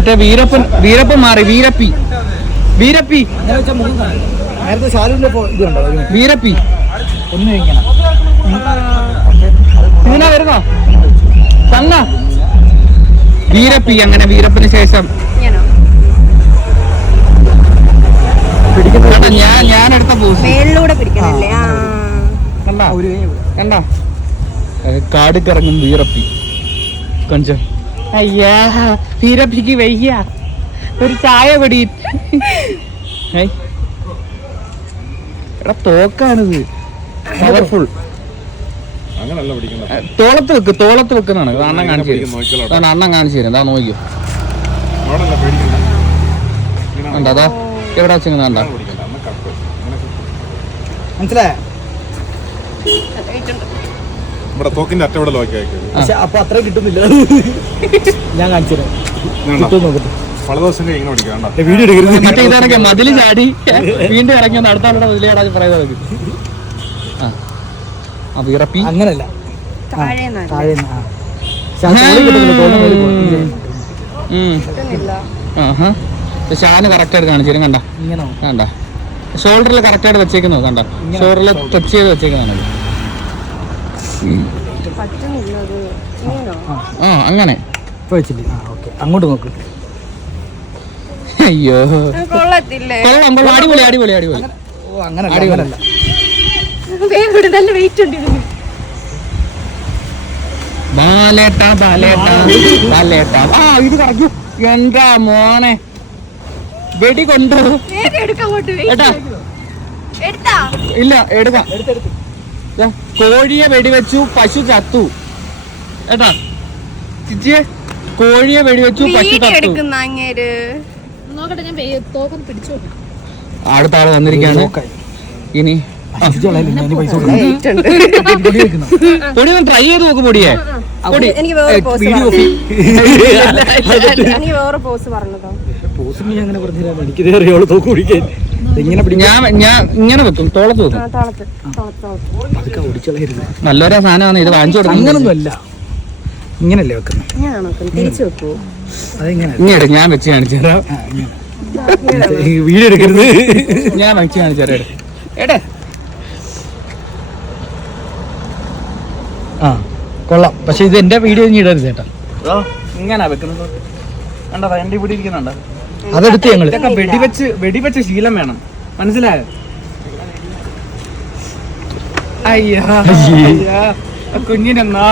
മറ്റേ വീരപ്പൻ വീരപ്പൻ മാറി വീരപ്പി. വീരപ്പി. നേരത്തെ. വീരപ്പി. ഒന്ന് ഇതിനാ വരുന്നോ? തന്ന. വീരപ്പി അങ്ങനെ വീരപ്പിന് ശേഷം. ഞാൻ ഞാൻ എടുത്ത കണ്ട? ഒരു കണ്ട? കാടിക്കിറങ്ങും വീരപ്പി. കൊഞ്ചം അയ്യാ വീരപ്പിക്ക് വയ്യ. ഒരു ചായ പൊടി. എടാ തോക്കാണിത്. പവർഫുൾ തോളത്ത് വെക്ക് തോളത്ത് വെക്കുന്നതാണ്. അണ്ണൻ കാണിച്ചു തരും. അണ്ണൻ കാണിച്ചു തരും. എന്താ നോക്കിയോ അതാ. എവിടെ വെച്ചെങ്ങനെ കണ്ട? മനസ്സിലായ? ഇവിടെ തോക്കിന്റെ അറ്റ ഇവിടെ ലോക്കി ആക്കി പക്ഷെ അപ്പൊ അത്ര കിട്ടുന്നില്ല. ഞാൻ കാണിച്ചു തരാം. കിട്ടും നോക്കട്ടെ. പല ദിവസം ഇങ്ങനെ പിടിക്കാം കണ്ടോ? വീഡിയോ എടുക്കരുത്. മറ്റേ ഇതാണെങ്കിൽ മതിൽ ചാടി. വീണ്ടും ഇറങ്ങി അടുത്ത ആളുടെ പറയുന്നത് ആ. അങ്ങനല്ല. താഴെ ഷാന് കറക്റ്റ് ആയിട്ട് കാണിച്ചു കണ്ട. ഇങ്ങനെ? കണ്ട. ഷോൾഡറിൽ കറക്റ്റ് ആയിട്ട് വെച്ചേക്കുന്നത് കണ്ട. ഷോൾഡറിൽ ടച്ച് ചെയ്ത് വെച്ചേക്കുന്നതാണ്. ആ അങ്ങനെ. ഇപ്പൊ വെച്ചില്ലേ ആ ഓക്കെ. അങ്ങോട്ട് നോക്ക്. അയ്യോ. കൊള്ളാം കൊള്ളാം. അടിപൊളി അടിപൊളി അടിപൊളി. ഓ നല്ല വെയിറ്റ് ഉണ്ട് ഇതിന്. ബാലേട്ട ബാലേട്ട ബാലേട്ട. ആ ഇത് കറക്കൂ. എന്താ മോനെ? വെടി കൊണ്ടു? ഇല്ല എടുക്കാം. കോഴിയെ വെടിവെച്ചു പശു ചത്തു. ഏട്ടാ ചിച്ചിയെ കോഴിയെ വെടിവെച്ചു പശു ചത്തു. അടുത്ത ആൾ വന്നിരിക്കാണ് ഇനി പൊടി. വെക്കണം. പൊടി ഒന്ന് ട്രൈ ചെയ്ത് നോക്ക് പൊടിയെ. എനിക്ക് വേറെ പോസ് എനിക്ക് വേറെ പോസ് പറഞ്ഞതോ പോസ് നീ അങ്ങനെ പറഞ്ഞില്ല എനിക്കിതേ അറിയാവുള്ളൂ തോക്ക് പിടിക്കാൻ. ഞാൻ ഞാൻ ഇങ്ങനെ വെക്കും തോളത്ത് വെക്കും. നല്ലൊരു സാധനമാണ് ഇത് വാങ്ങിച്ചു കൊടുക്കുന്നത്. അല്ല ഇങ്ങനല്ലേ വെക്കുന്നത്? ഇങ്ങനെ ഞാൻ വെച്ച് കാണിച്ചു തരാം. വീഡിയോ എടുക്കരുത്. ഞാൻ വെച്ച് കാണിച്ചു തരാം എടേ ആ കൊള്ളാം. പക്ഷെ ഇത് എന്റെ വീഡിയോ ഇനി ഇടരുത് ചേട്ടാ. ഇങ്ങനെ ഇങ്ങനാ വെക്കുന്നത്. കണ്ടോ എന്റെ ഇവിടെ ഇരിക്കുന്നുണ്ടോ. അതെടുത്ത് ഞങ്ങൾ ഇതൊക്കെ വെടിവെച്ച് വെടിവെച്ച ശീലം വേണം. മനസ്സിലായോ? അയ്യാ അയ്യാ. കുഞ്ഞിനെന്നാ